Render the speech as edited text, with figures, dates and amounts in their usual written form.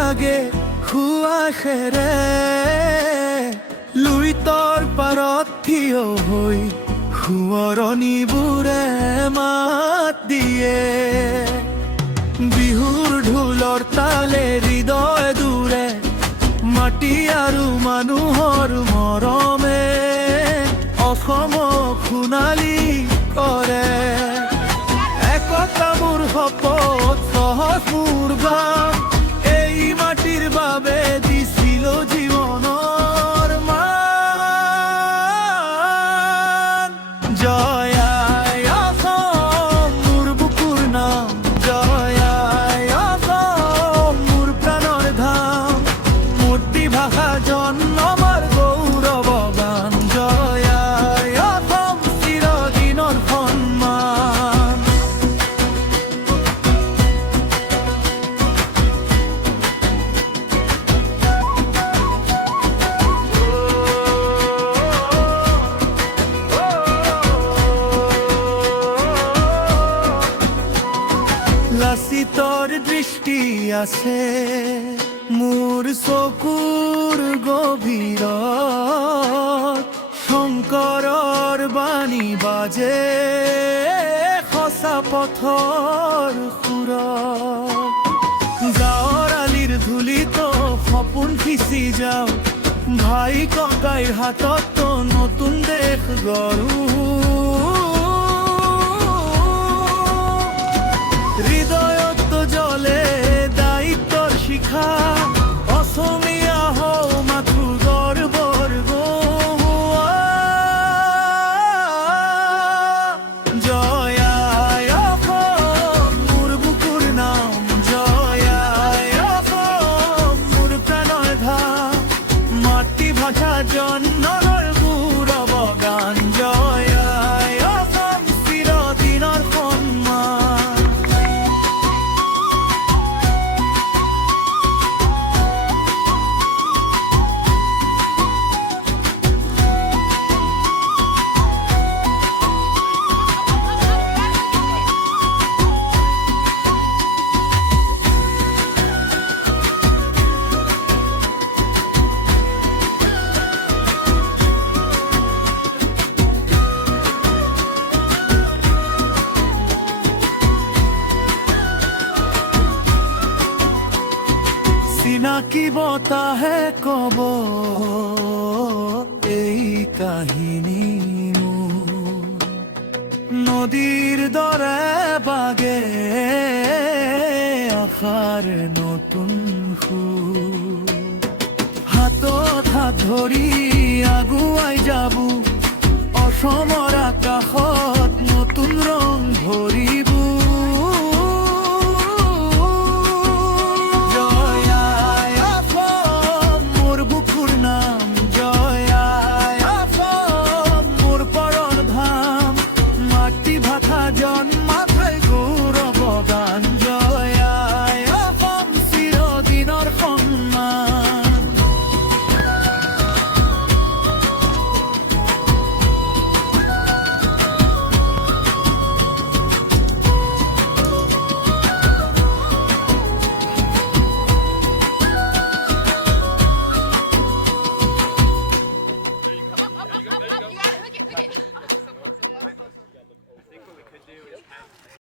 লাগে খুৱা খেৰে লুইতৰ পাৰত থিয় হৈ সোঁৱৰণিবোৰে মাত দিয়ে বিহুৰ ঢোলৰ তালে হৃদয় দূৰে মাটি আৰু মানুহৰ মৰমে অসমক সোণালী কৰে একতা মোৰ শপত সহজ মোৰ গান এই মাটিৰ বাবে দিছিল জীৱনৰ মান জয় আই অসম মোৰ বুকুৰ নাম জয় আই অসম মোৰ প্ৰাণৰ ধাম মাতৃভাষা জন্মৰ গৌৰৱ গান জয় আই অসম চিৰদিনৰ সন্মান লাচিতৰ দৃষ্টি আছে মোৰ চকুৰ গভীৰত শংকৰৰ বাণী বাজে সঁচা পথৰ সুৰত গাঁৱৰ আলিৰ ধূলিত সপোন সিঁচি যাওঁ ভাই ককাইৰ হাতত নতুন দেশ গঢ়ো হৃদয়ত জ্বলে দায়িত্বৰ শিখা অসমীয়া হও মাথো গৰ্বৰ গোৱা জয় আই অসম মোৰ বুকুৰ নাম জয় আই অসম মোৰ প্ৰাণৰ ধাম মাতৃভাষা জন্মৰ গৌৰৱ গান জয় আই অসম চিৰদিনৰ সন্মান চিনাকি বতাহে কব এই কাহিনী নদীৰ দৰে বাগে আশাৰ নতুন সুৰ হাতত হাত ধৰি আগুৱাই যাব অসমৰ আকাশত